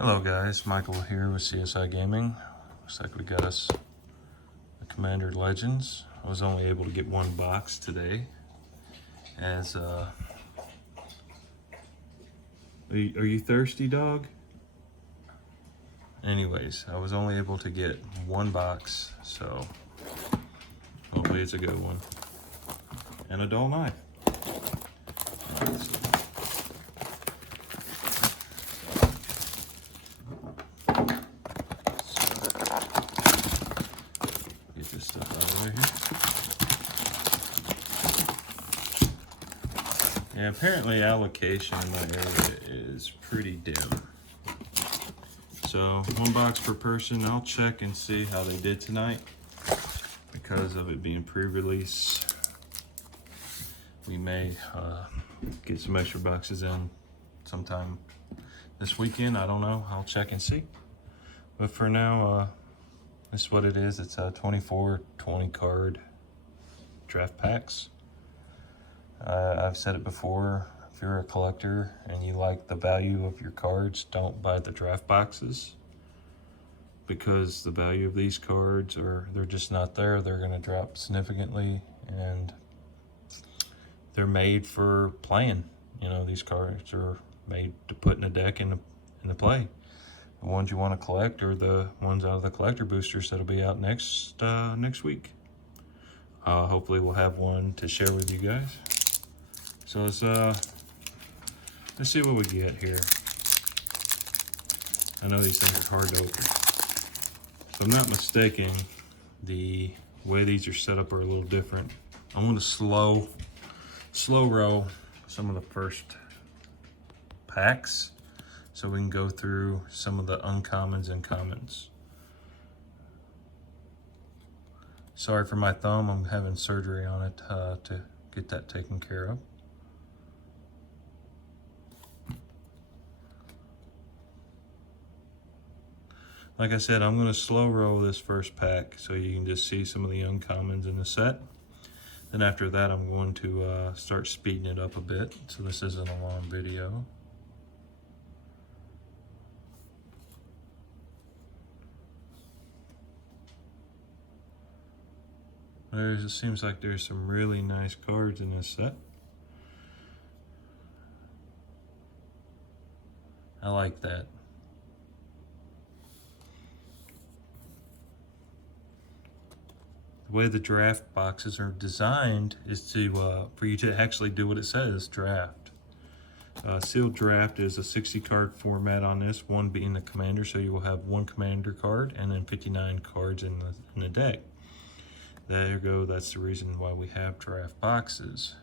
Hello guys, Michael here with CSI Gaming. Looks like we got us a Commander Legends. I was only able to get one box today. As are you thirsty, dog? Anyways, I was only able to get one box, so hopefully it's a good one. And a dull knife. Get this stuff out of here. Yeah, apparently allocation in my area is pretty dim. So one box per person. I'll check and see how they did tonight. Because of it being pre-release, we may get some extra boxes in sometime this weekend. I don't know. I'll check and see. But for now, this is what it is. It's 24 20 card draft packs. I've said it before. If you're a collector and you like the value of your cards, don't buy the draft boxes. Because the value of these cards they're just not there. They're going to drop significantly, and they're made for playing. You know, these cards are made to put in a deck in the play. The ones you want to collect are the ones out of the collector boosters that'll be out next week. Hopefully we'll have one to share with you guys. So let's see what we get here. I know these things are hard to open. If I'm not mistaken, the way these are set up are a little different. I'm going to slow roll some of the first packs so we can go through some of the uncommons and commons. Sorry for my thumb, I'm having surgery on it to get that taken care of. Like I said, I'm going to slow roll this first pack so you can just see some of the uncommons in the set. Then after that, I'm going to start speeding it up a bit, so this isn't a long video. It seems like there's some really nice cards in this set. I like that. The way the draft boxes are designed is to for you to actually do what it says, draft. Sealed draft is a 60 card format on this, one being the commander, so you will have one commander card and then 59 cards in the deck. There you go, that's the reason why we have draft boxes.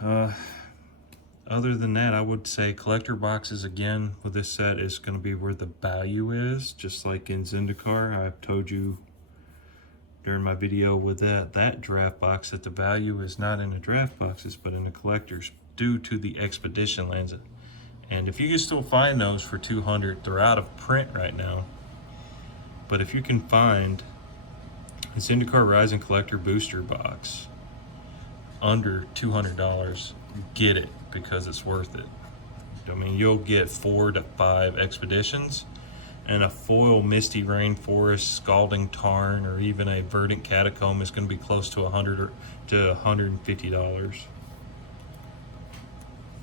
Other than that, I would say collector boxes, again, with this set is going to be where the value is, just like in Zendikar. I've told you during my video with that draft box that the value is not in the draft boxes, but in the collectors due to the expedition lands. And if you can still find those for 200, they're out of print right now. But if you can find a Zendikar Rising Collector Booster Box under $200, get it because it's worth it. I mean, you'll get 4 to 5 expeditions and a foil Misty Rainforest, Scalding Tarn, or even a Verdant Catacomb is going to be close to $100 to $150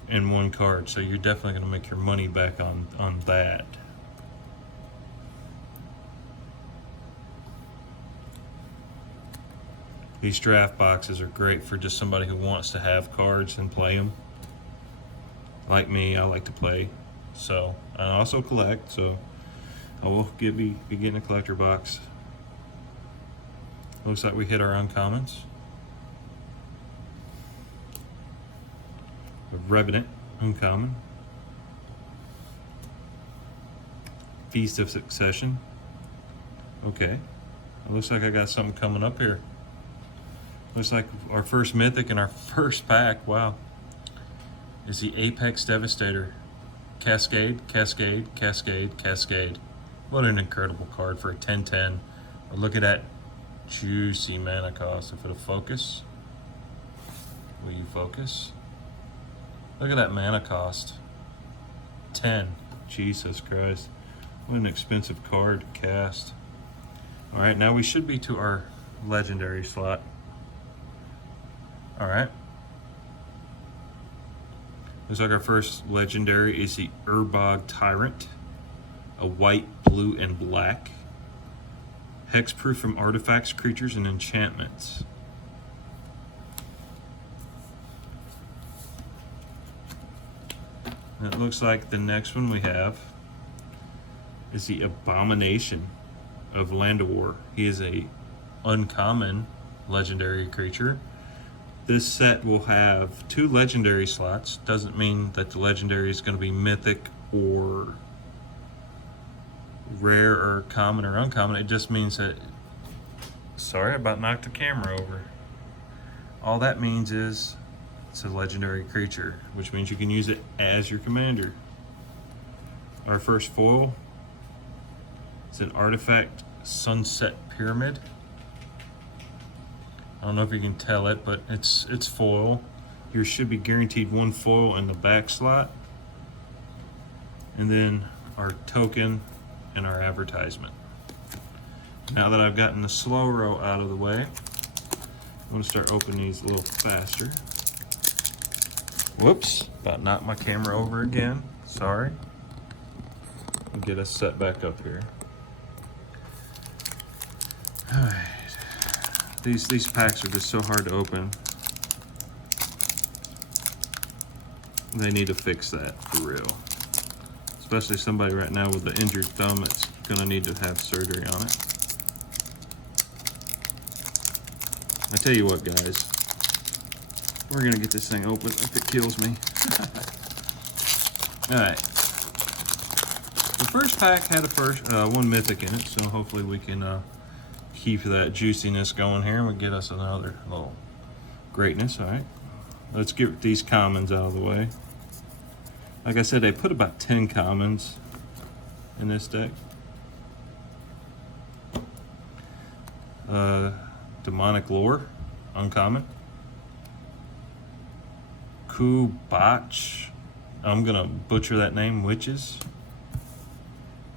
in one card. So you're definitely going to make your money back on that. These draft boxes are great for just somebody who wants to have cards and play them. Like me, I like to play, so I also collect, so I will be getting a collector box. Looks like we hit our uncommons. The Revenant, uncommon. Feast of Succession. Okay, it looks like I got something coming up here. Looks like our first mythic in our first pack, wow, is the Apex Devastator. Cascade, Cascade, Cascade, Cascade. What an incredible card for a 10/10. Look at that juicy mana cost. If it'll focus. Will you focus? Look at that mana cost. 10. Jesus Christ. What an expensive card to cast. Alright, now we should be to our legendary slot. Alright. Looks like our first legendary is the Urbog Tyrant. A white, blue, and black. Hexproof from artifacts, creatures, and enchantments. It looks like the next one we have is the Abomination of Landowar. He is a uncommon legendary creature. This set will have 2 legendary slots. Doesn't mean that the legendary is going to be mythic or rare or common or uncommon. It just means that, sorry, I about knocked the camera over. All that means is it's a legendary creature, which means you can use it as your commander. Our first foil is an artifact Sunset Pyramid. I don't know if you can tell it, but it's foil. You should be guaranteed 1 foil in the back slot. And then our token and our advertisement. Now that I've gotten the slow row out of the way, I'm going to start opening these a little faster. Whoops, about knocked my camera over again. Sorry. I'll get us set back up here. Alright. These packs are just so hard to open. They need to fix that for real. Especially somebody right now with an injured thumb that's gonna need to have surgery on it. I tell you what, guys, we're gonna get this thing open if it kills me. Alright. The first pack had a 1 mythic in it, so hopefully we can keep that juiciness going here and we'll get us another little greatness. Alright. Let's get these commons out of the way. Like I said, they put about 10 commons in this deck. Demonic Lore, uncommon. Kubach, I'm gonna butcher that name, Witches.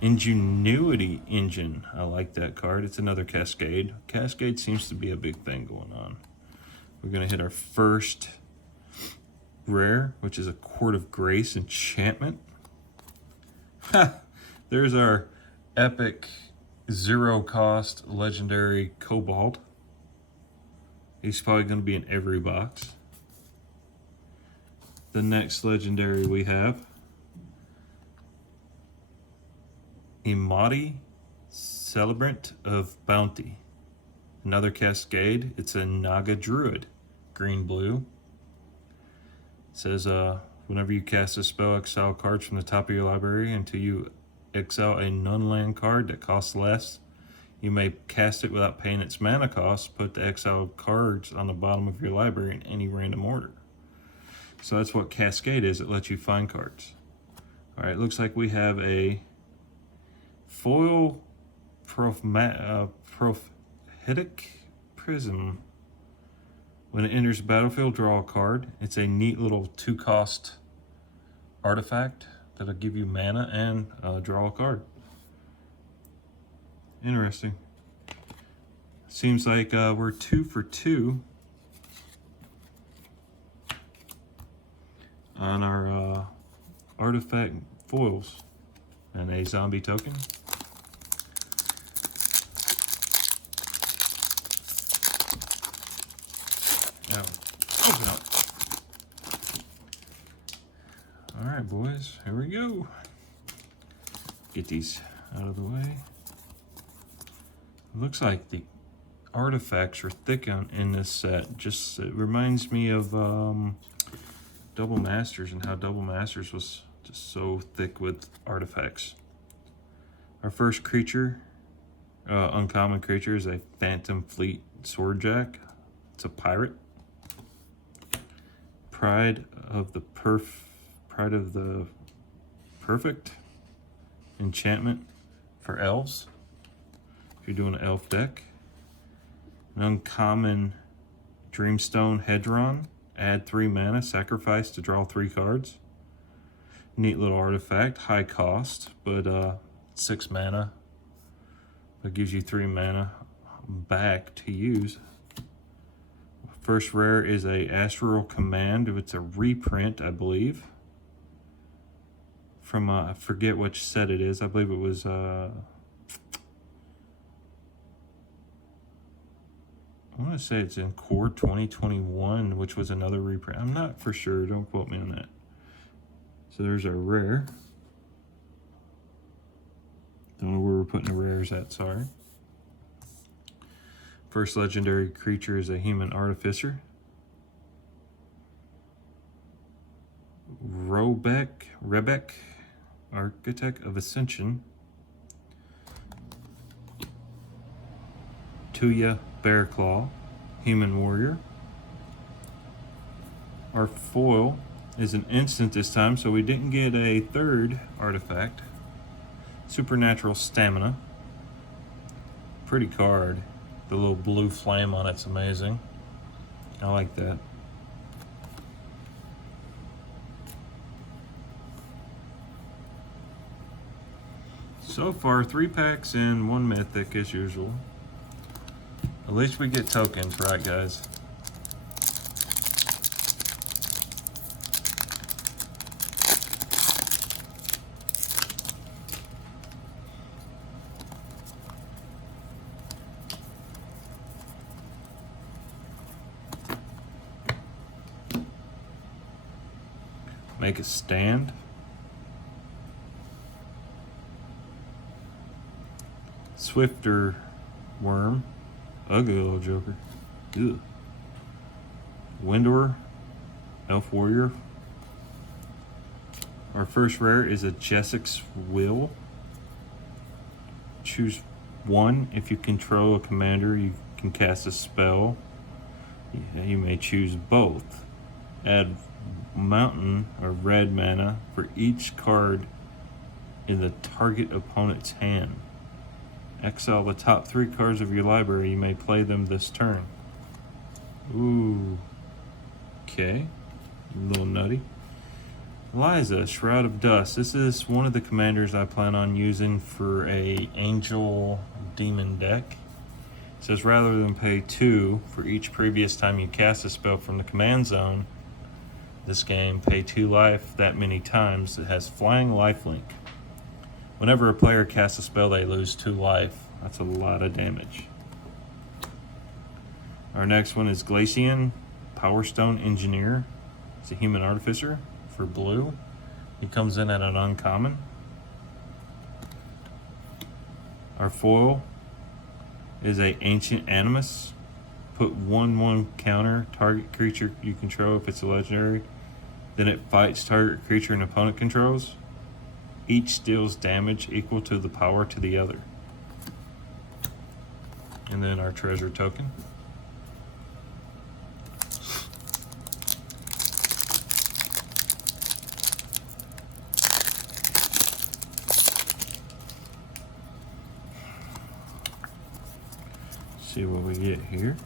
Ingenuity Engine, I like that card. It's another Cascade. Cascade seems to be a big thing going on. We're gonna hit our first rare, which is a Court of Grace enchantment. Ha! There's our epic 0 cost legendary Kobold. He's probably going to be in every box. The next legendary we have, Imadi, Celebrant of Bounty. Another Cascade. It's a Naga Druid, green-blue. It says, whenever you cast a spell, exile cards from the top of your library until you exile a non-land card that costs less. You may cast it without paying its mana cost. Put the exiled cards on the bottom of your library in any random order. So that's what Cascade is. It lets you find cards. All right, looks like we have a foil prophetic prism. When it enters the battlefield, draw a card. It's a neat little 2-cost artifact that'll give you mana and draw a card. Interesting. Seems like we're 2 for 2 on our artifact foils and a zombie token. Now, open up. All right, boys, here we go. Get these out of the way. Looks like the artifacts are thick in this set. Just it reminds me of Double Masters and how Double Masters was just so thick with artifacts. Our first creature, uncommon creature, is a Phantom Fleet Swordjack. It's a pirate. Pride of the Perfect enchantment for elves. If you're doing an elf deck. An uncommon Dreamstone Hedron. Add 3 mana, sacrifice to draw 3 cards. Neat little artifact, high cost, but 6 mana. That gives you 3 mana back to use. First rare is a Astral Command. It's a reprint, I believe. From, I forget which set it is. I believe it was, I want to say it's in Core 2021, which was another reprint. I'm not for sure. Don't quote me on that. So there's our rare. Don't know where we're putting the rares at, sorry. First legendary creature is a Human Artificer. Rebek, Architect of Ascension. Tuya Bearclaw, Human Warrior. Our foil is an instant this time, so we didn't get a third artifact. Supernatural Stamina. Pretty card. The little blue flame on it's amazing. I like that. So far, 3 packs and 1 mythic as usual. At least we get tokens, right, guys? Make a stand. Swifter Worm. Ugly little joker. Ew. Windower. Elf Warrior. Our first rare is a Jessic's Will. Choose 1. If you control a commander, you can cast a spell. You may choose both. Add mountain or red mana for each card in the target opponent's hand. Exile the top 3 cards of your library. You may play them this turn. Ooh. Okay. A little nutty. Liza, Shroud of Dust. This is one of the commanders I plan on using for a Angel Demon deck. It says rather than pay 2 for each previous time you cast a spell from the command zone, this game, pay 2 life that many times. It has Flying Lifelink. Whenever a player casts a spell, they lose 2 life. That's a lot of damage. Our next one is Glacian, Powerstone Engineer. It's a Human Artificer for blue. He comes in at an uncommon. Our foil is a Ancient Animus. Put 1/1 counter target creature you control if it's a legendary. Then it fights target creature an opponent controls. Each deals damage equal to the power to the other. And then our treasure token. See what we get here.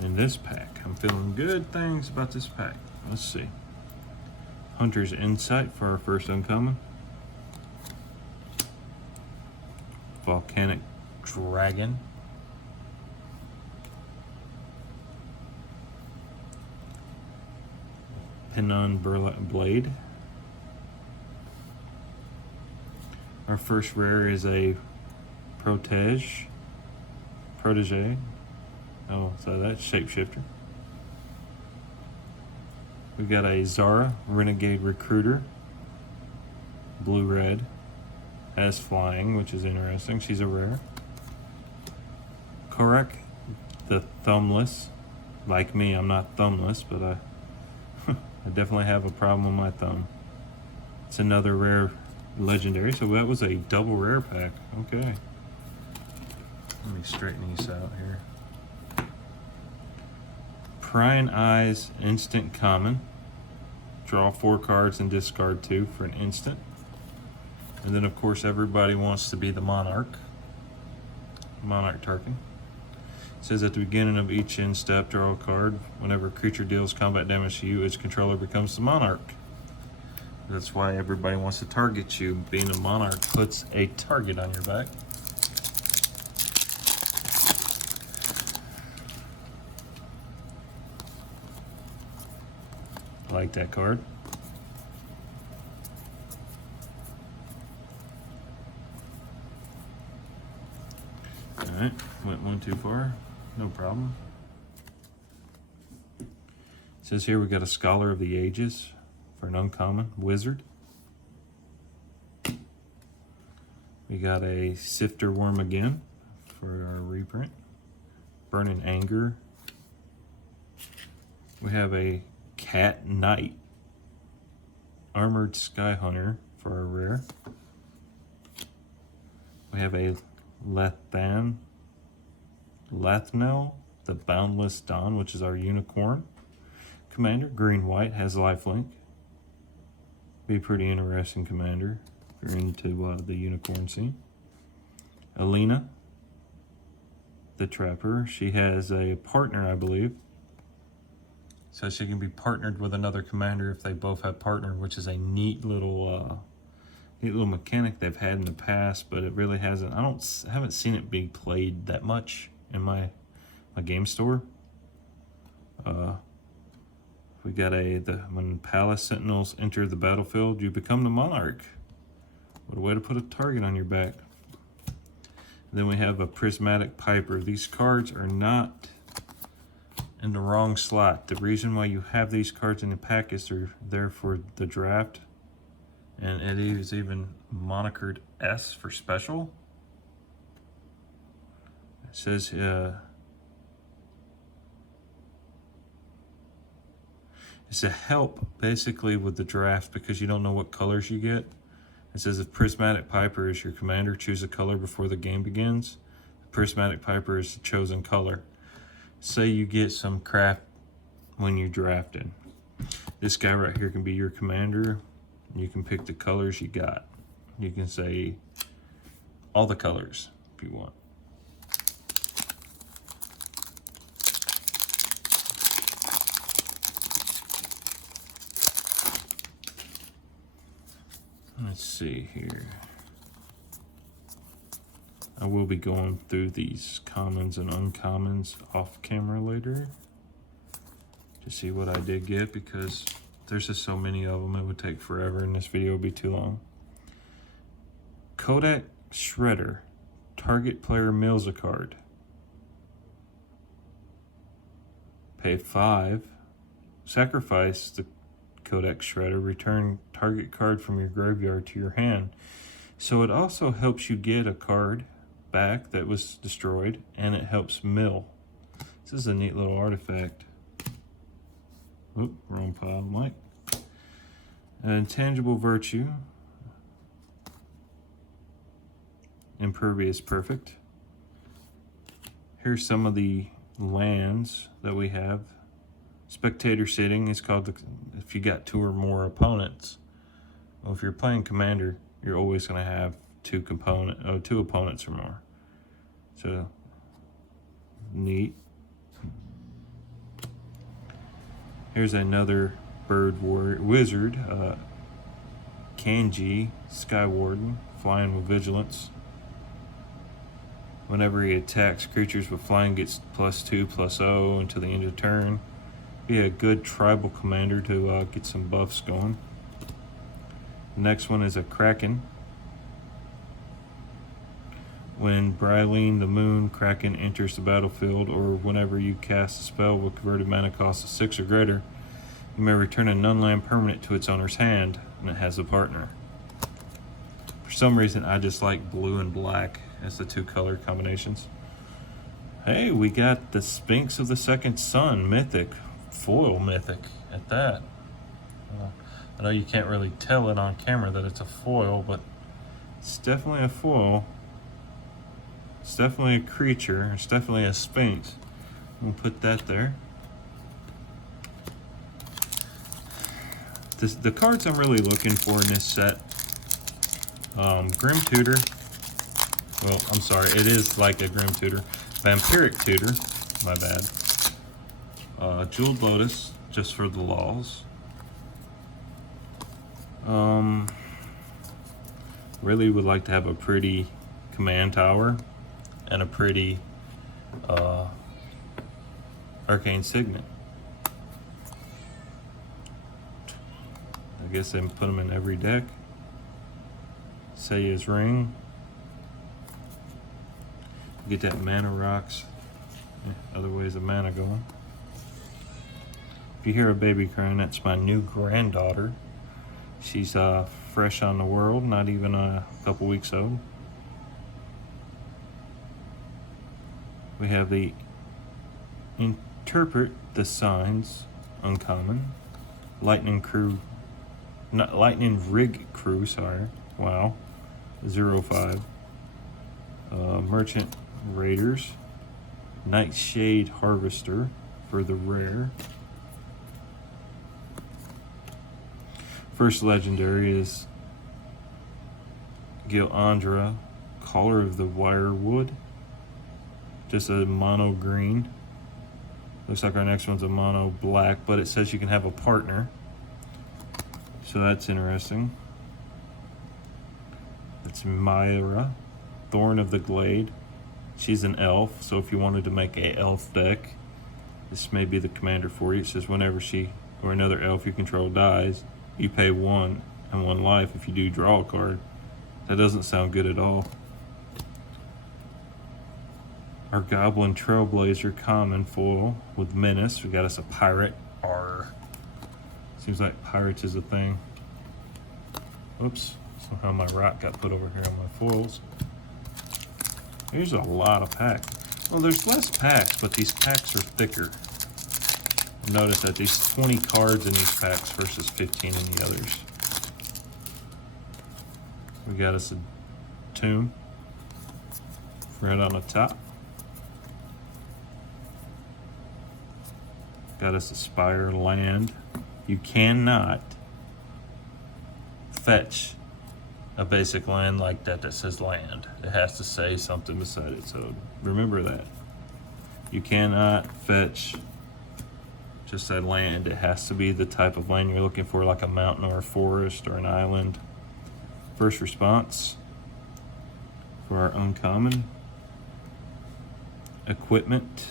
In this pack, I'm feeling good things about this pack. Let's see. Hunter's Insight for our first uncommon. Volcanic Dragon. Pinon Blade. Our first rare is a Protege. Oh, so that's Shapeshifter. We've got a Zara, Renegade Recruiter. Blue-red. Has flying, which is interesting. She's a rare. Korak, the Thumbless. Like me, I'm not thumbless, but I definitely have a problem with my thumb. It's another rare legendary, so that was a double rare pack. Okay. Let me straighten these out here. Prying Eyes, instant common. Draw 4 cards and discard 2 for an instant. And then, of course, everybody wants to be the Monarch. Monarch token. It says at the beginning of each end step, draw a card. Whenever a creature deals combat damage to you, its controller becomes the Monarch. That's why everybody wants to target you. Being a monarch puts a target on your back. I like that card. Alright, went one too far. No problem. It says here we got a Scholar of the Ages for an uncommon wizard. We got a Sifter Worm again for our reprint. Burning Anger. We have a Cat Knight Armored Sky Hunter for our rare. We have a Lathnel, the Boundless Dawn, which is our unicorn commander. Green white, has lifelink. Be pretty interesting commander if you're into the unicorn scene. Alina, the Trapper. She has a partner, I believe. So she can be partnered with another commander if they both have partner, which is a neat little mechanic they've had in the past, but it really hasn't. I haven't seen it being played that much in my game store. We got when Palace Sentinels enter the battlefield, you become the monarch. What a way to put a target on your back. Then we have a Prismatic Piper. These cards are not in the wrong slot. The reason why you have these cards in the pack is they're there for the draft, and it is even monikered S for special. It says it's a help basically with the draft because you don't know what colors you get. It says if Prismatic Piper is your commander, choose a color before the game begins. The Prismatic Piper is the chosen color. Say you get some crap when you drafted. This guy right here can be your commander. You can pick the colors you got. You can say all the colors if you want. Let's see here. I will be going through these commons and uncommons off camera later to see what I did get, because there's just so many of them it would take forever and this video would be too long. Kodak Shredder. Target player mills a card. Pay 5. Sacrifice the Kodak Shredder. Return target card from your graveyard to your hand. So it also helps you get a card back that was destroyed, and it helps mill. This is a neat little artifact. Oop, wrong pile, Mike. An Intangible Virtue. Impervious Perfect. Here's some of the lands that we have. Spectator Sitting is called if you got 2 or more opponents. Well, if you're playing Commander, you're always going to have 2 opponents or more. So, neat. Here's another bird wizard, Kanji Skywarden, flying with vigilance. Whenever he attacks, creatures with flying gets +2/+0 until the end of the turn. Be a good tribal commander to get some buffs going. The next one is a Kraken. When Bryleen the Moon Kraken enters the battlefield, or whenever you cast a spell with converted mana cost of 6 or greater, you may return a non-land permanent to its owner's hand, and it has a partner. For some reason, I just like blue and black as the 2 color combinations. Hey, we got the Sphinx of the Second Sun, mythic, foil mythic at that. I know you can't really tell it on camera that it's a foil, but it's definitely a foil. It's definitely a creature. It's definitely a Sphinx. We'll put that there. The cards I'm really looking for in this set, Grim Tutor. Well, I'm sorry, it is like a Grim Tutor. Vampiric Tutor, my bad. Jeweled Lotus, just for the laws. Really would like to have a pretty command tower and a pretty arcane signet. I guess they put them in every deck. Seiya's Ring. Get that mana rocks. Other ways of mana going. If you hear a baby crying, that's my new granddaughter. She's fresh on the world, not even a couple weeks old. We have the Interpret the Signs, uncommon. Lightning Rig Crew, sorry. Wow. 0/5. Merchant Raiders. Nightshade Harvester for the rare. First legendary is Gil'Andra, Caller of the Wirewood. Just a mono green. Looks like our next one's a mono black, but it says you can have a partner. So that's interesting. It's Myra, Thorn of the Glade. She's an elf, so if you wanted to make a elf deck, this may be the commander for you. It says whenever she or another elf you control dies, you pay 1 and 1 life if you do draw a card. That doesn't sound good at all. Our Goblin Trailblazer common foil with Menace. We got us a pirate. R. Seems like pirates is a thing. Oops. Somehow my rock got put over here on my foils. Here's a lot of packs. Well, there's less packs, but these packs are thicker. Notice that these 20 cards in these packs versus 15 in the others. We got us a tomb right on the top. Got us a Spire land. You cannot fetch a basic land like that that says land. It has to say something beside it, so remember that. You cannot fetch just a land. It has to be the type of land you're looking for, like a mountain or a forest or an island. First response for our uncommon. Equipment,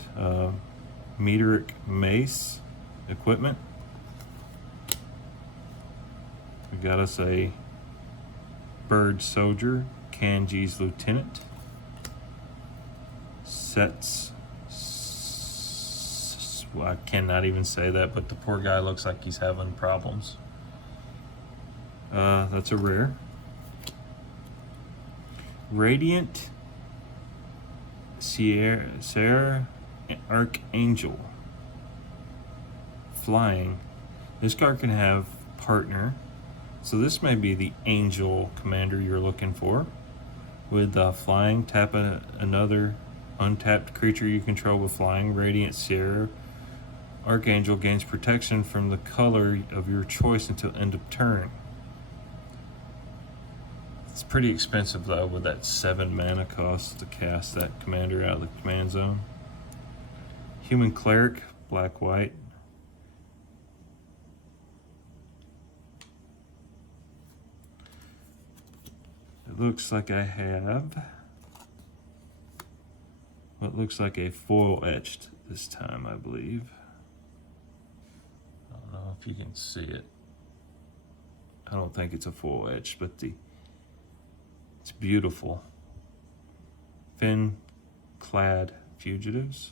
Meteoric Mace equipment. We got us a Bird Soldier, Kanji's Lieutenant. Sets. Well, I cannot even say that, but the poor guy looks like he's having problems. That's a rare. Radiant Sierra Archangel. Flying. This card can have partner. So this may be the angel commander you're looking for. With flying, tap another untapped creature you control with flying. Radiant Sierra Archangel gains protection from the color of your choice until end of turn. It's pretty expensive though, with that 7 mana cost to cast that commander out of the command zone. Human Cleric, black-white. It looks like I have what looks like a foil etched this time, I believe. I don't know if you can see it. I don't think it's a foil etched, but it's beautiful. Fin-clad fugitives.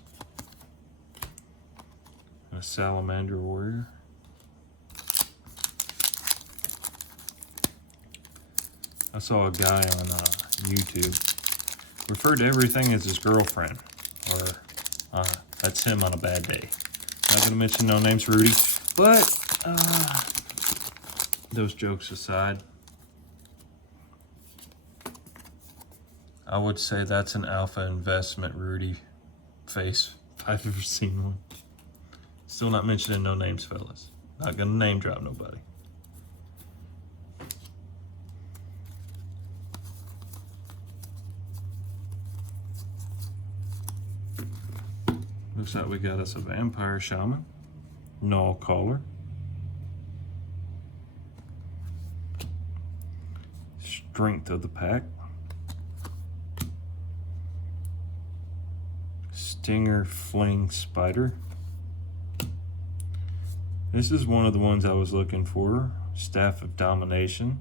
And a salamander warrior. I saw a guy on YouTube refer to everything as his girlfriend, or that's him on a bad day. Not going to mention no names, Rudy, but those jokes aside, I would say that's an alpha investment, Rudy face, if I've ever seen one. Still not mentioning no names, fellas. Not going to name drop nobody. Looks like we got us a Vampire Shaman, Null Caller, strength of the pack. Stinger Fling Spider. This is one of the ones I was looking for. Staff of Domination.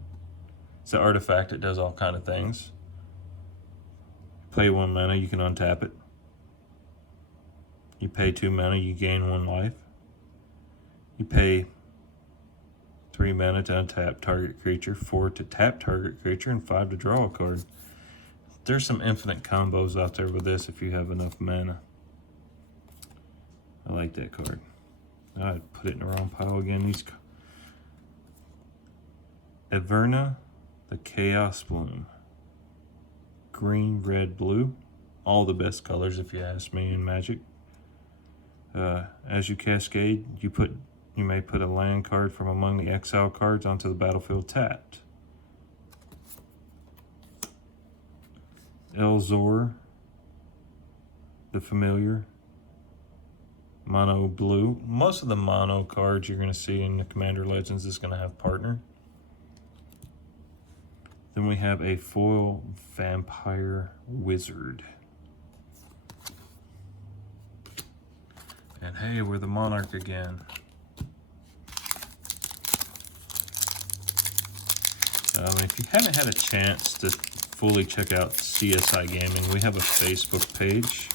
It's an artifact. It does all kind of things. Play 1 mana, you can untap it. You pay 2 mana, you gain 1 life. You pay 3 mana to untap target creature, 4 to tap target creature, and 5 to draw a card. There's some infinite combos out there with this if you have enough mana. I like that card. I put it in the wrong pile again. These Averna, the Chaos Bloom. Green, red, blue. All the best colors if you ask me in Magic. As you cascade, you may put a land card from among the exile cards onto the battlefield tapped. Elzor, the Familiar. Mono blue. Most of the mono cards you're going to see in the Commander Legends is going to have partner. Then we have a foil Vampire Wizard. And hey, we're the Monarch again. If you haven't had a chance to fully check out CSI Gaming, we have a Facebook page.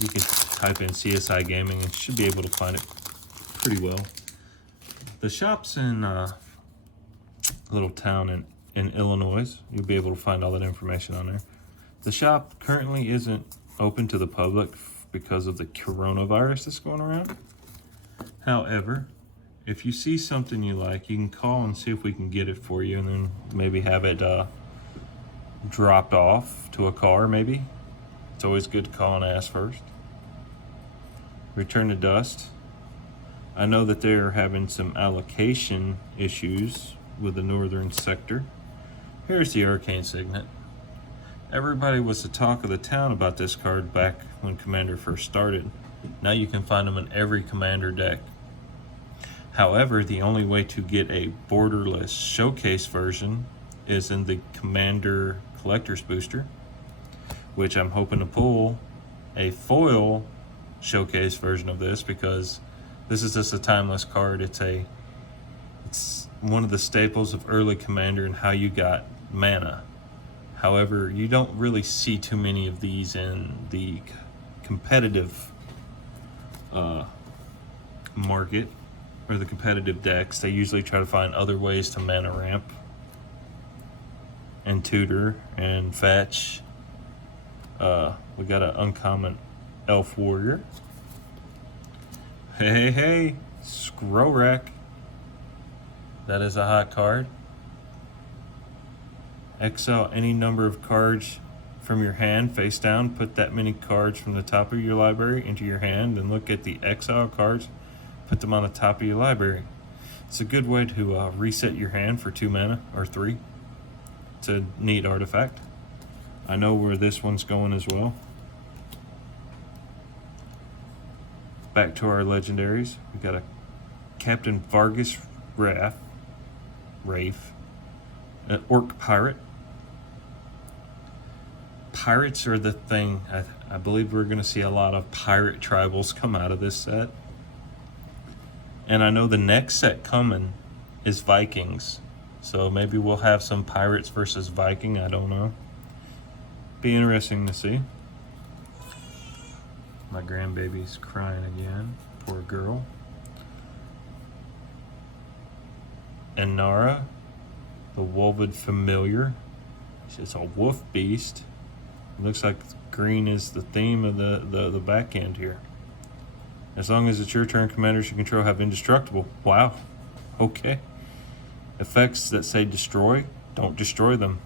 You can type in CSI Gaming and should be able to find it pretty well. The shop's in a little town in Illinois. You'll be able to find all that information on there. The shop currently isn't open to the public because of the coronavirus that's going around. However, if you see something you like, you can call and see if we can get it for you, and then maybe have it dropped off to a car maybe. It's always good to call and ask first. Return to Dust. I know that they're having some allocation issues with the northern sector. Here's the Arcane Signet. Everybody was the talk of the town about this card back when Commander first started. Now you can find them in every Commander deck. However, the only way to get a borderless showcase version is in the Commander Collector's Booster, which I'm hoping to pull a foil showcase version of this, because this is just a timeless card. It's one of the staples of early Commander and how you got mana. However, you don't really see too many of these in the competitive market or the competitive decks. They usually try to find other ways to mana ramp and tutor and fetch. We got an uncommon Elf Warrior. Hey, Scroll-Rack. That is a hot card. Exile any number of cards from your hand face down. Put that many cards from the top of your library into your hand, and look at the exile cards. Put them on the top of your library. It's a good way to reset your hand for 2 mana or 3. It's a neat artifact. I know where this one's going as well. Back to our legendaries. We got a Captain Vargas Rafe, an Orc Pirate. Pirates are the thing. I believe we're going to see a lot of pirate tribals come out of this set. And I know the next set coming is Vikings. So maybe we'll have some pirates versus Viking. I don't know. Be interesting to see. My grandbaby's crying again. Poor girl. And Nara, the Wolved Familiar. It's a wolf beast. It looks like green is the theme of the back end here. As long as it's your turn, commanders you control have indestructible. Wow. Okay. Effects that say destroy, don't destroy them.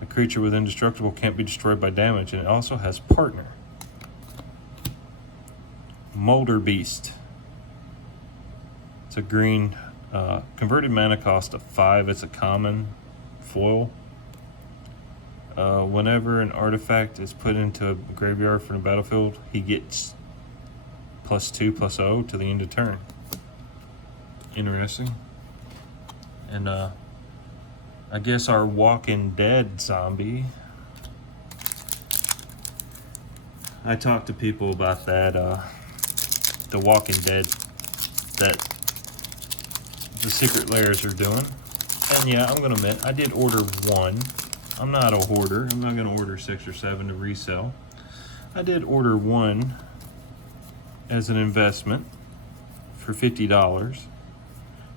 A creature with indestructible can't be destroyed by damage, and it also has partner. Molder Beast. It's a green converted mana cost of 5. It's a common foil. Whenever an artifact is put into a graveyard from the battlefield, he gets +2/+0 to the end of turn. Interesting. And I guess our Walking Dead zombie. I talked to people about that, the Walking Dead, that the secret layers are doing. And yeah, I'm gonna admit, I did order one. I'm not a hoarder. I'm not gonna order 6 or 7 to resell. I did order one as an investment for $50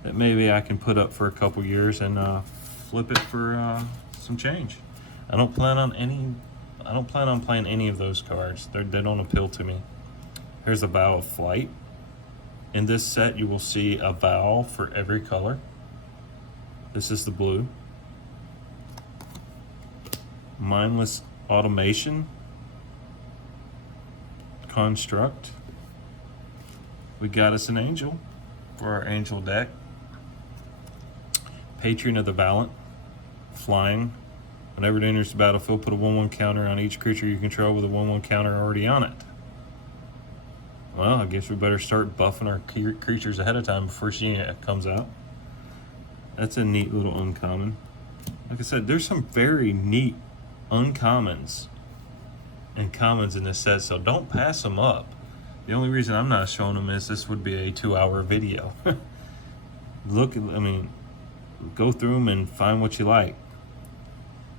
that maybe I can put up for a couple years and flip it for some change. I don't plan on playing any of those cards. They don't appeal to me. Here's a Vow of Flight. In this set, you will see a vow for every color. This is the blue. Mindless Automation. Construct. We got us an angel for our angel deck. Patron of the Valiant. Flying. Whenever it enters the battlefield, put a 1/1 counter on each creature you control with a 1/1 counter already on it. Well, I guess we better start buffing our creatures ahead of time before she comes out. That's a neat little uncommon. Like I said, there's some very neat uncommons and commons in this set, so don't pass them up. The only reason I'm not showing them is this would be a 2-hour video. Go through them and find what you like.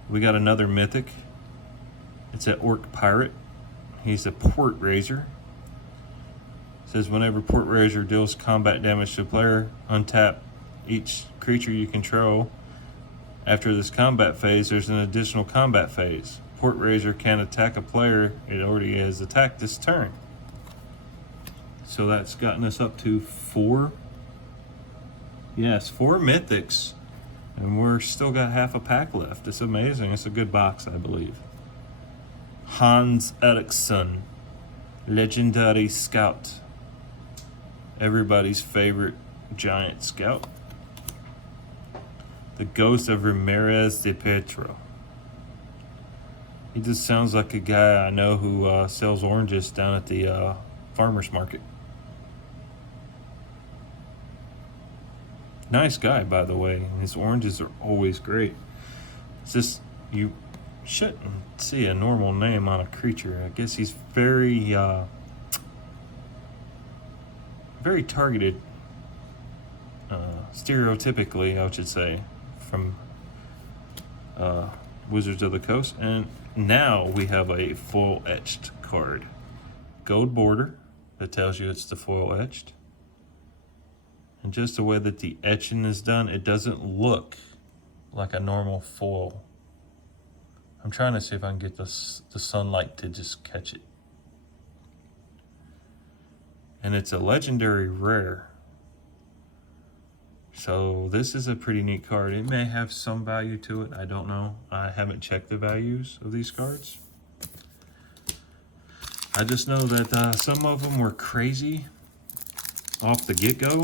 We got another mythic. It's an Orc Pirate. He's a Port Raiser. It says whenever Port Raiser deals combat damage to a player, untap each creature you control. After this combat phase, there's an additional combat phase. Port Raiser can attack a player it already has attacked this turn. So that's gotten us up to 4. Yes, 4 mythics. And we're still got half a pack left. It's amazing. It's a good box, I believe. Hans Eriksson, legendary scout. Everybody's favorite giant scout. The Ghost of Ramirez de Petro. He just sounds like a guy I know who sells oranges down at the farmer's market. Nice guy, by the way. His oranges are always great. It's just, you shouldn't see a normal name on a creature. I guess he's very targeted, stereotypically, I should say, from Wizards of the Coast. And now we have a foil etched card. Gold border that tells you it's the foil etched. And just the way that the etching is done, it doesn't look like a normal foil. I'm trying to see if I can get the sunlight to just catch it. And it's a legendary rare. So this is a pretty neat card. It may have some value to it. I don't know. I haven't checked the values of these cards. I just know that some of them were crazy off the get-go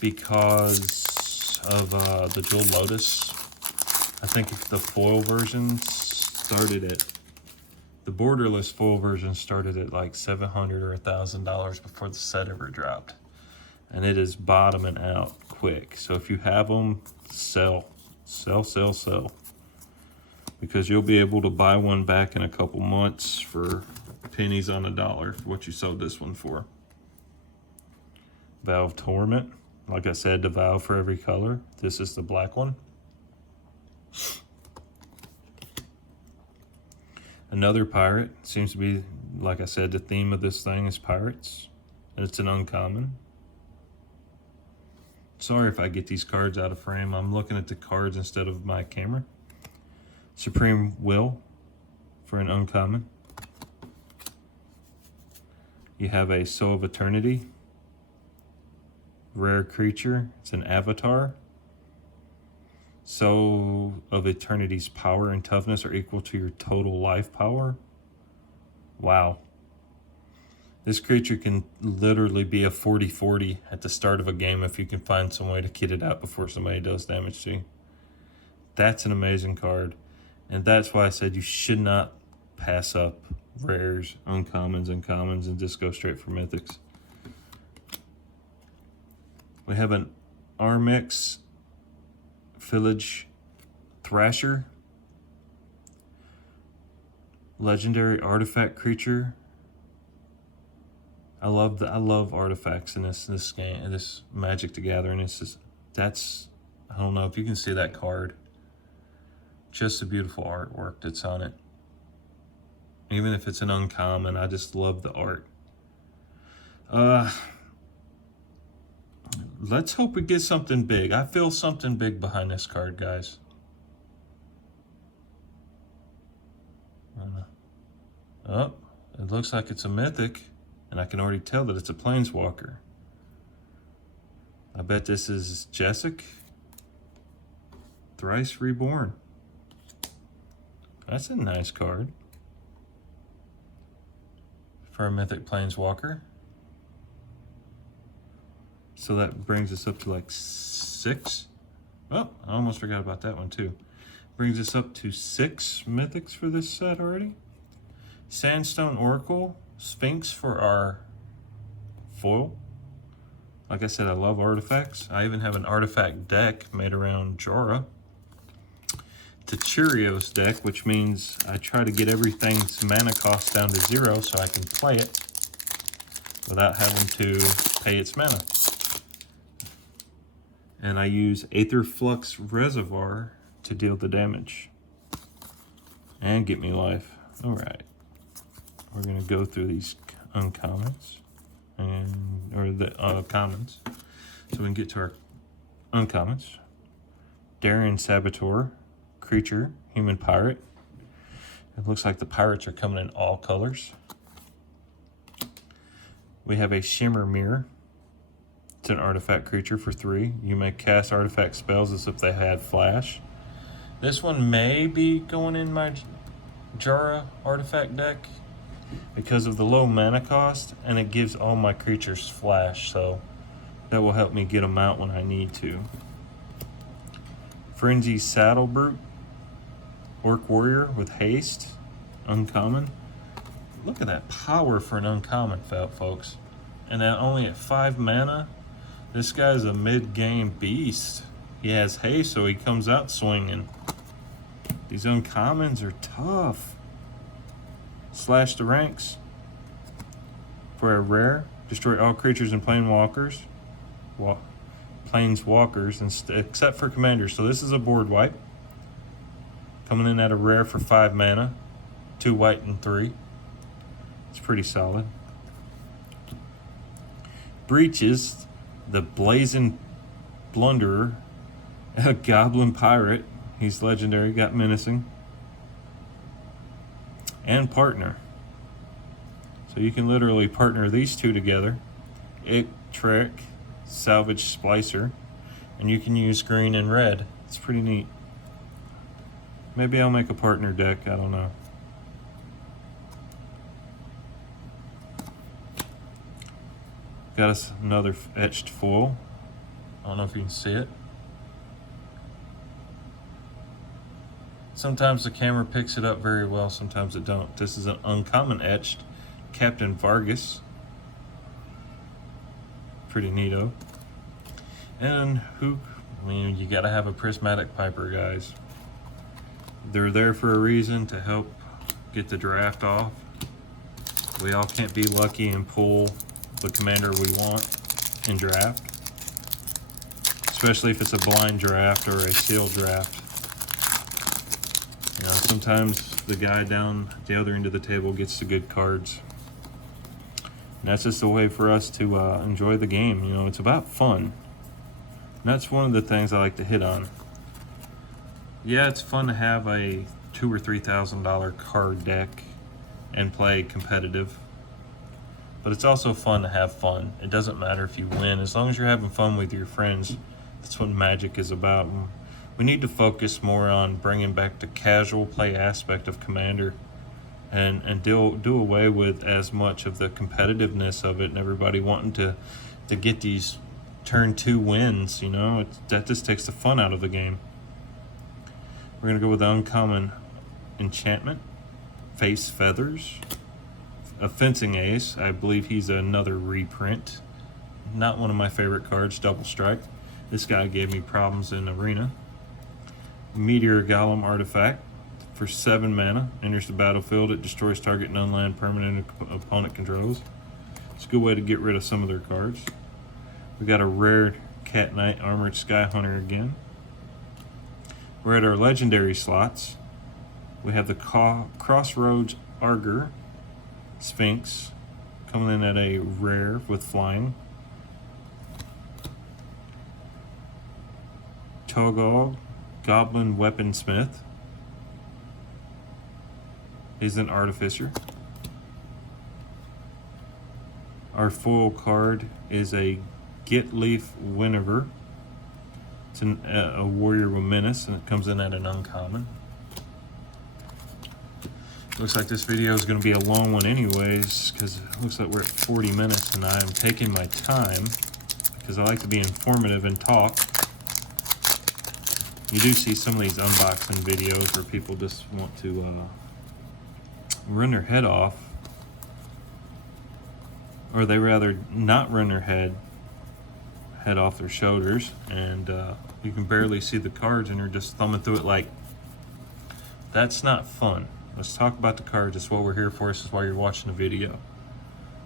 because of the Jeweled Lotus. I think the foil version started at, the borderless foil version started at like $700 or $1,000 before the set ever dropped. And it is bottoming out quick. So if you have them, sell. Sell, sell, sell. Because you'll be able to buy one back in a couple months for pennies on a dollar for what you sold this one for. Vow of Torment. Like I said, the vow for every color. This is the black one. Another pirate. Seems to be, like I said, the theme of this thing is pirates. And it's an uncommon. Sorry if I get these cards out of frame. I'm looking at the cards instead of my camera. Supreme Will for an uncommon. You have a Soul of Eternity. Rare creature. It's an avatar. Soul of Eternity's power and toughness are equal to your total life power. Wow. This creature can literally be a 40-40 at the start of a game if you can find some way to kit it out before somebody does damage to you. That's an amazing card. And that's why I said you should not pass up rares, uncommons, and commons, and just go straight for mythics. We have an Armix Village Thrasher. Legendary artifact creature. I love artifacts in this game, this Magic the Gathering. It's just, I don't know if you can see that card. Just the beautiful artwork that's on it. Even if it's an uncommon, I just love the art. Let's hope we get something big. I feel something big behind this card, guys. Oh, it looks like it's a mythic, and I can already tell that it's a Planeswalker. I bet this is Jessic, Thrice Reborn. That's a nice card for a mythic Planeswalker. So that brings us up to like 6. Oh, I almost forgot about that one too. Brings us up to 6 mythics for this set already. Sandstone Oracle, Sphinx for our foil. Like I said, I love artifacts. I even have an artifact deck made around Jora. It's a Cheerios deck, which means I try to get everything's mana cost down to 0 so I can play it without having to pay its mana. And I use Aether Flux Reservoir to deal the damage and get me life. All right. We're gonna go through these uncommons or the commons, so we can get to our uncommons. Darien Saboteur, creature, human pirate. It looks like the pirates are coming in all colors. We have a Shimmer Mirror. It's an artifact creature for 3. You may cast artifact spells as if they had flash. This one may be going in my Jara artifact deck because of the low mana cost, and it gives all my creatures flash, so that will help me get them out when I need to. Frenzy Saddle Brute, Orc Warrior with haste, uncommon. Look at that power for an uncommon, folks. And that only at 5 mana. This guy's a mid-game beast. He has haste, so he comes out swinging. These uncommons are tough. Slash the ranks. For a rare, destroy all creatures and planeswalkers, except for commanders. So this is a board wipe. Coming in at a rare for 5 mana, 2 white and 3. It's pretty solid. Breaches, the Blazing Blunderer, a Goblin Pirate. He's legendary, got menacing. And partner. So you can literally partner these two together. Trek, Salvage Splicer, and you can use green and red. It's pretty neat. Maybe I'll make a partner deck, I don't know. Got us another etched foil. I don't know if you can see it. Sometimes the camera picks it up very well, sometimes it don't. This is an uncommon etched Captain Vargas. Pretty neato. And you gotta have a Prismatic Piper, guys. They're there for a reason, to help get the draft off. We all can't be lucky and pull the commander we want in draft. Especially if it's a blind draft or a sealed draft. You know, sometimes the guy down the other end of the table gets the good cards. And that's just a way for us to enjoy the game. You know, it's about fun. And that's one of the things I like to hit on. Yeah, it's fun to have a $2,000 or $3,000 card deck and play competitive. But it's also fun to have fun. It doesn't matter if you win, as long as you're having fun with your friends. That's what Magic is about. We need to focus more on bringing back the casual play aspect of Commander, and do away with as much of the competitiveness of it and everybody wanting to get these turn 2 wins. You know, that just takes the fun out of the game. We're gonna go with the uncommon enchantment, Face Feathers, a Fencing Ace. I believe he's another reprint. Not one of my favorite cards, Double Strike. This guy gave me problems in Arena. Meteor Golem artifact for 7 mana. Enters the battlefield. It destroys target non-land permanent opponent controls. It's a good way to get rid of some of their cards. We got a rare Cat Knight Armored Sky Hunter again. We're at our legendary slots. We have the Crossroads Augur Sphinx coming in at a rare with flying. Togog Goblin Weaponsmith. He's an artificer. Our foil card is a Gitleaf Winnover. It's a warrior with menace, and it comes in at an uncommon. Looks like this video is going to be a long one anyways, because it looks like we're at 40 minutes, and I'm taking my time because I like to be informative and talk. You do see some of these unboxing videos where people just want to run their head off, or they rather not run their head off their shoulders, and you can barely see the cards and you're just thumbing through it. Like, that's not fun. Let's talk about the cards. That's what we're here for. This is why you're watching the video.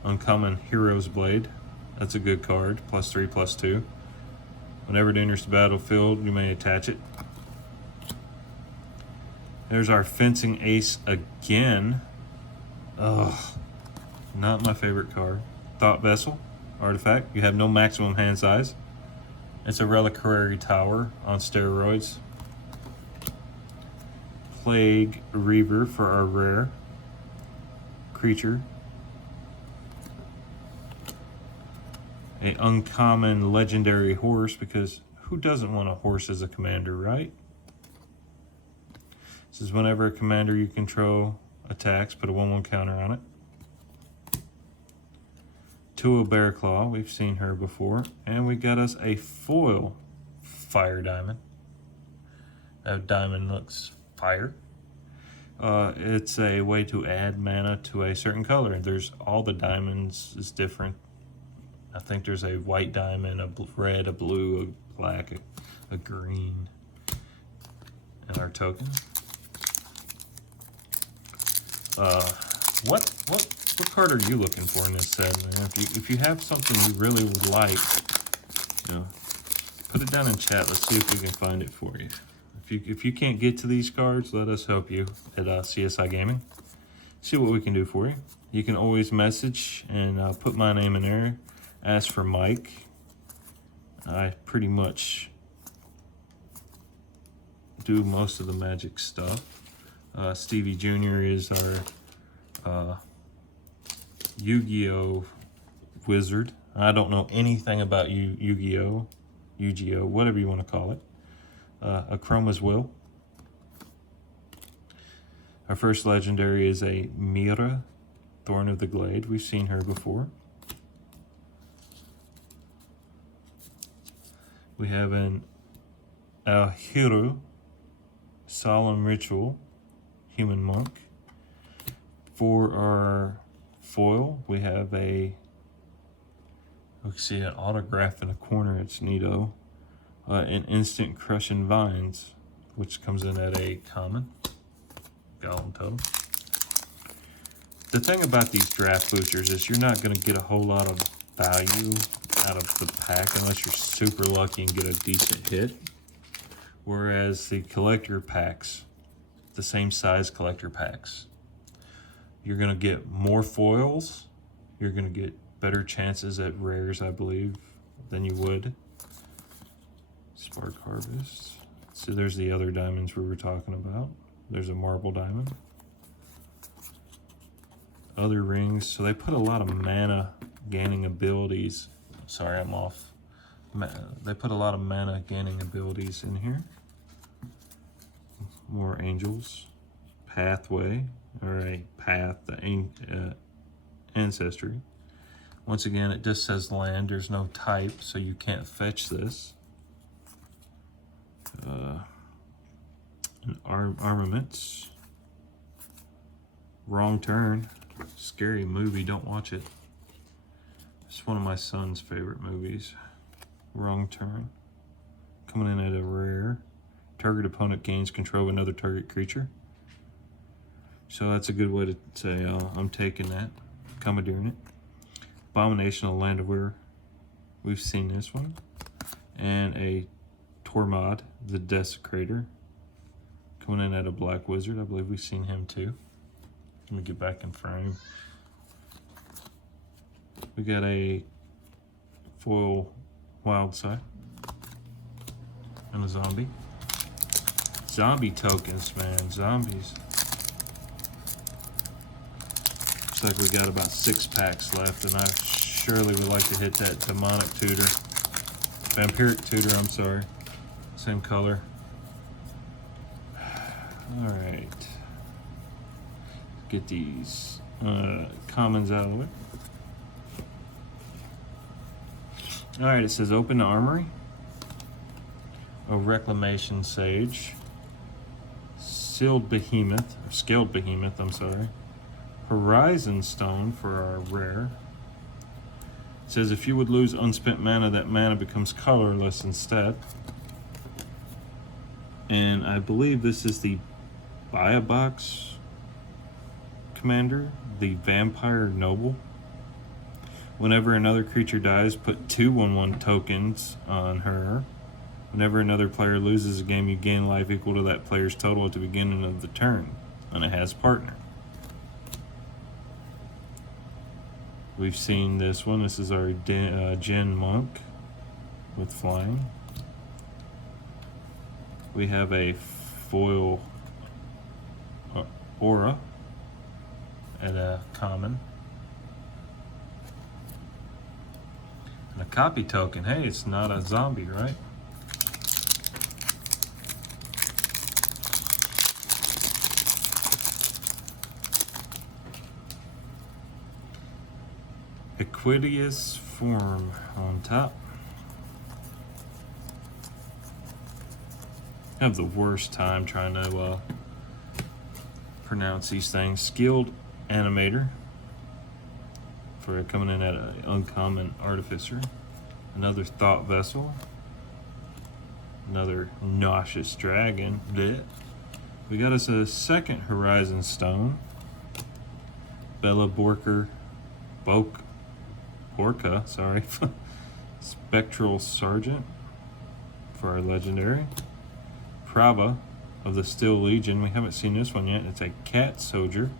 Uncommon Hero's Blade. That's a good card. +3/+2. Whenever it enters the battlefield, you may attach it. There's our Fencing Ace again. Ugh, not my favorite card. Thought Vessel artifact. You have no maximum hand size. It's a Reliquary Tower on steroids. Plague Reaver for our rare creature. A uncommon legendary horse, because who doesn't want a horse as a commander, right? This is whenever a commander you control attacks, put a 1/1 counter on it. Tua Bearclaw, we've seen her before. And we got us a foil Fire Diamond. That diamond looks fire. It's a way to add mana to a certain color. There's all the diamonds is different. I think there's a white diamond, a red, a blue, a black, a green, and our token. What card are you looking for in this set, man? If you have something you really would like, you know, put it down in chat. Let's see if we can find it for you. If you can't get to these cards, let us help you at CSI Gaming. See what we can do for you. You can always message and put my name in there. Ask for Mike. I pretty much do most of the Magic stuff. Stevie Jr. is our Yu-Gi-Oh! Wizard. I don't know anything about Yu-Gi-Oh! Whatever you want to call it. Chroma's Will. Our first legendary is a Mira, Thorn of the Glade. We've seen her before. We have an Alhiru, Solemn Ritual, Human Monk. For our foil, we have we see an autograph in a corner. It's neato. An Instant Crushing Vines, which comes in at a common. Golem Totem. The thing about these draft boosters is you're not going to get a whole lot of value out of the pack unless you're super lucky and get a decent hit. Whereas the collector packs, the same size collector packs, you're going to get more foils. You're going to get better chances at rares, I believe, than you would. Spark Harvest. So there's the other diamonds we were talking about. There's a marble diamond. Other rings. So they put a lot of mana gaining abilities. Sorry, I'm off. They put a lot of mana gaining abilities in here. More angels. Pathway, or a path, the ancestry. Once again, it just says land. There's no type, so you can't fetch this. Armaments. Wrong Turn. Scary movie, don't watch it. It's one of my son's favorite movies. Wrong Turn. Coming in at a rare. Target opponent gains control of another target creature. So that's a good way to say, I'm taking that. Commandeering it. Abomination of Landwehr. We've seen this one. And a Tormod, the Desecrator. Coming in at a Black Wizard. I believe we've seen him too. Let me get back in frame. We got a foil Wildside. And a zombie. Zombie tokens, man. Zombies. Looks like we got about 6 packs left, and I surely would like to hit that demonic tutor. Vampiric tutor, I'm sorry. Same color. Alright. Get these commons out of the way. Alright, it says open the armory. A Reclamation Sage. Sealed Behemoth, or Scaled Behemoth, I'm sorry. Horizon Stone for our rare. It says if you would lose unspent mana, that mana becomes colorless instead. And I believe this is the Buy a Box commander, the Vampire Noble. Whenever another creature dies, put 2 1/1 tokens on her. Whenever another player loses a game, you gain life equal to that player's total at the beginning of the turn. And it has partner. We've seen this one. This is our Jin Monk with flying. We have a foil Aura at a common. And a copy token. Hey, it's not a zombie, right? Equidius Form on top. I have the worst time trying to pronounce these things. Skilled Animator for coming in at an uncommon Artificer. Another Thought Vessel. Another Nauseous Dragon. Blech. We got us a second Horizon Stone. Bella Orca, sorry. Spectral Sergeant for our legendary. Prava of the Steel Legion. We haven't seen this one yet. It's a Cat Soldier.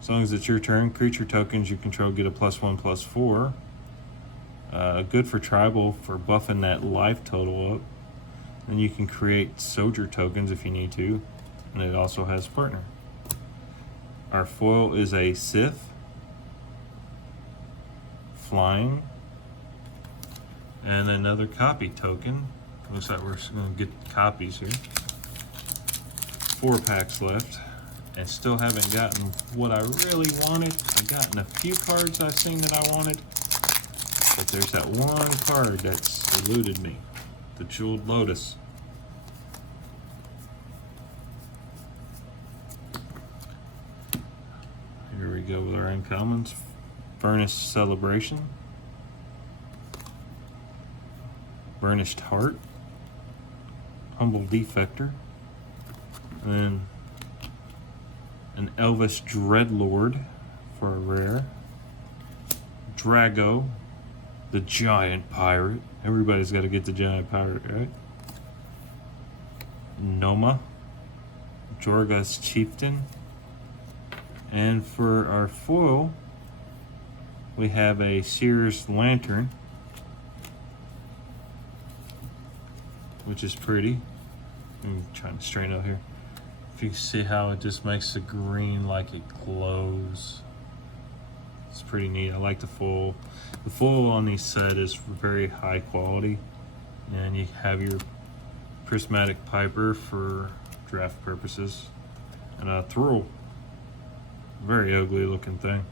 As long as it's your turn, creature tokens you control get a +1/+4. Good for tribal for buffing that life total up. And you can create soldier tokens if you need to. And it also has partner. Our foil is a Sith. Flying. And another copy token. Looks like we're going to get copies here. 4 packs left. And still haven't gotten what I really wanted. I've gotten a few cards I've seen that I wanted. But there's that one card that's eluded me. The Jeweled Lotus. Here we go with our uncommons. Burnished Celebration. Burnished Heart. Humble Defector. And then an Elvish Dreadlord for a rare. Drago, the Giant Pirate. Everybody's got to get the Giant Pirate, right? Noma, Jorga's Chieftain. And for our foil, we have a Seer's Lantern, which is pretty. I'm trying to straighten out here. If you can see how it just makes the green like it glows. It's pretty neat. I like the foil. The foil on these set is very high quality. And you have your Prismatic Piper for draft purposes. And a Thrall. Very ugly looking thing.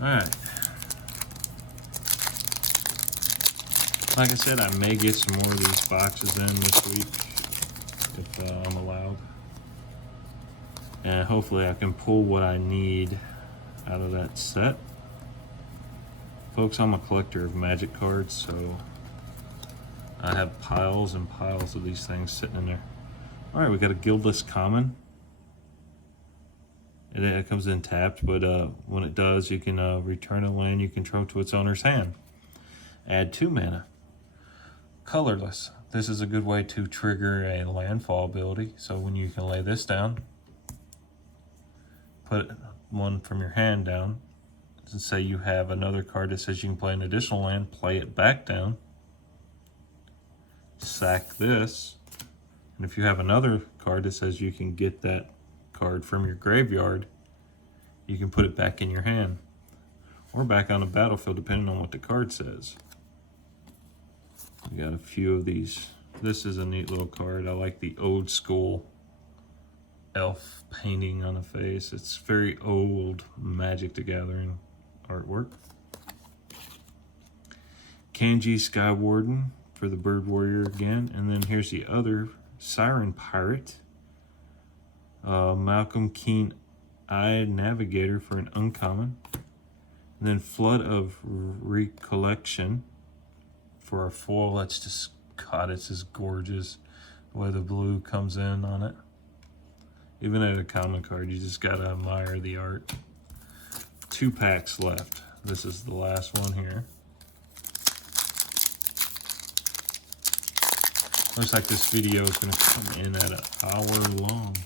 Alright. Like I said, I may get some more of these boxes in this week if I'm allowed. And hopefully I can pull what I need out of that set. Folks, I'm a collector of Magic cards, so I have piles and piles of these things sitting in there. All right, we got a Guildless Common. It comes in tapped, but when it does, you can return a land you control to its owner's hand. Add 2 mana. Colorless. This is a good way to trigger a landfall ability. So when you can lay this down, put one from your hand down, and say you have another card that says you can play an additional land, play it back down, sack this, and if you have another card that says you can get that card from your graveyard, you can put it back in your hand or back on the battlefield depending on what the card says. We got a few of these. This is a neat little card. I like the old school elf painting on the face. It's very old Magic the Gathering artwork. Kanji Skywarden for the Bird Warrior again. And then here's the other Siren Pirate. Malcolm Keen-Eyed Navigator for an uncommon. And then Flood of Recollection for our foil. That's just, God, it's just gorgeous the way the blue comes in on it. Even at a common card, you just gotta admire the art. 2 packs left. This is the last one here. Looks like this video is gonna come in at an hour long.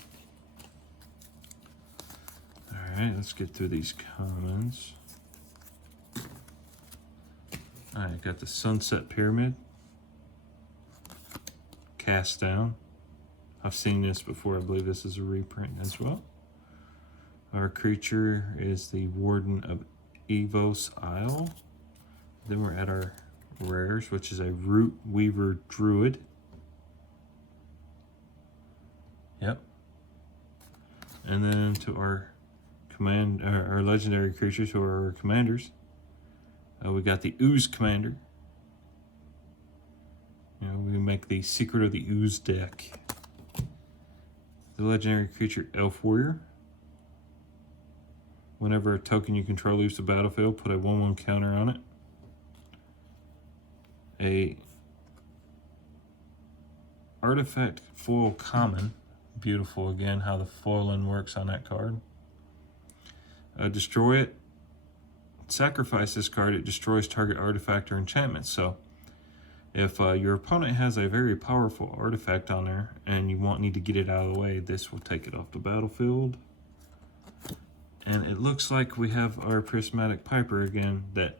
All right, let's get through these commons. All right, got the Sunset Pyramid. Cast Down. I've seen this before. I believe this is a reprint as well. Our creature is the Warden of Evos Isle. Then we're at our rares, which is a Root Weaver Druid. Yep. And then to our our legendary creatures, who are our commanders. We got the Ooze Commander. You know, we make the Secret of the Ooze deck. The legendary creature Elf Warrior. Whenever a token you control leaves the battlefield, put a 1/1 counter on it. A Artifact Foil Common. Beautiful again how the foiling works on that card. Destroy it. Sacrifice this card. It destroys target artifact or enchantment. So if your opponent has a very powerful artifact on there and you need to get it out of the way, this will take it off the battlefield. And it looks like we have our Prismatic Piper again. That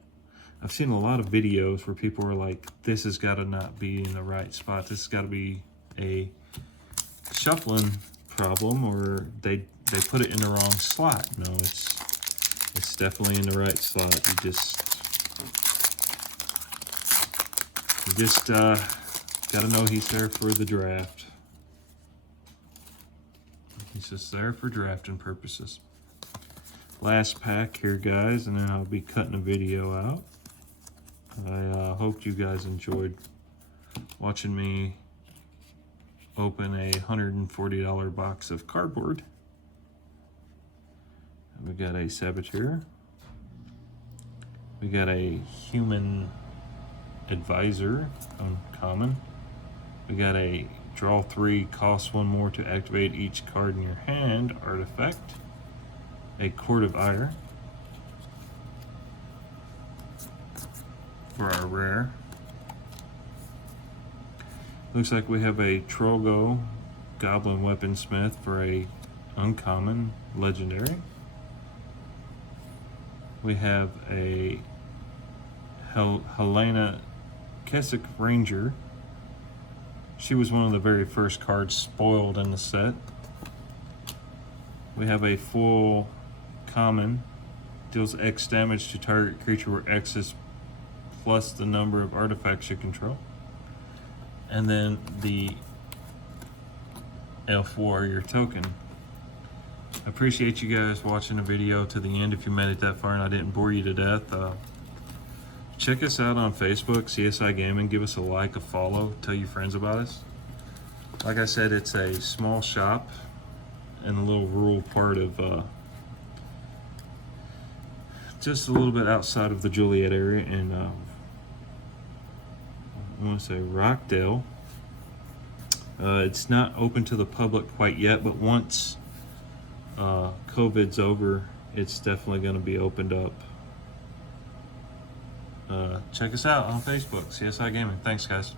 I've seen a lot of videos where people are like, this has got to not be in the right spot. This has got to be a shuffling problem, or they put it in the wrong slot. No, it's definitely in the right slot. You just gotta know he's there for the draft. He's just there for drafting purposes. Last pack here, guys, and then I'll be cutting a video out. I hope you guys enjoyed watching me open a $140 box of cardboard. We got a Saboteur. We got a Human Advisor, uncommon. We got a draw 3, cost 1 more to activate each card in your hand artifact. A Court of Ire for our rare. Looks like we have a Trollgo Goblin Weaponsmith for a uncommon legendary. We have a Helena Keswick Ranger. She was one of the very first cards spoiled in the set. We have a full common. Deals X damage to target creature where X is plus the number of artifacts you control. And then the Elf Warrior token. I appreciate you guys watching the video to the end. If you made it that far and I didn't bore you to death, check us out on Facebook, CSI Gaming. Give us a like, a follow, tell your friends about us. Like I said, it's a small shop in a little rural part of just a little bit outside of the Joliet area, and I want to say Rockdale. It's not open to the public quite yet, but once COVID's over, it's definitely going to be opened up. Check us out on Facebook, CSI Gaming. Thanks, guys.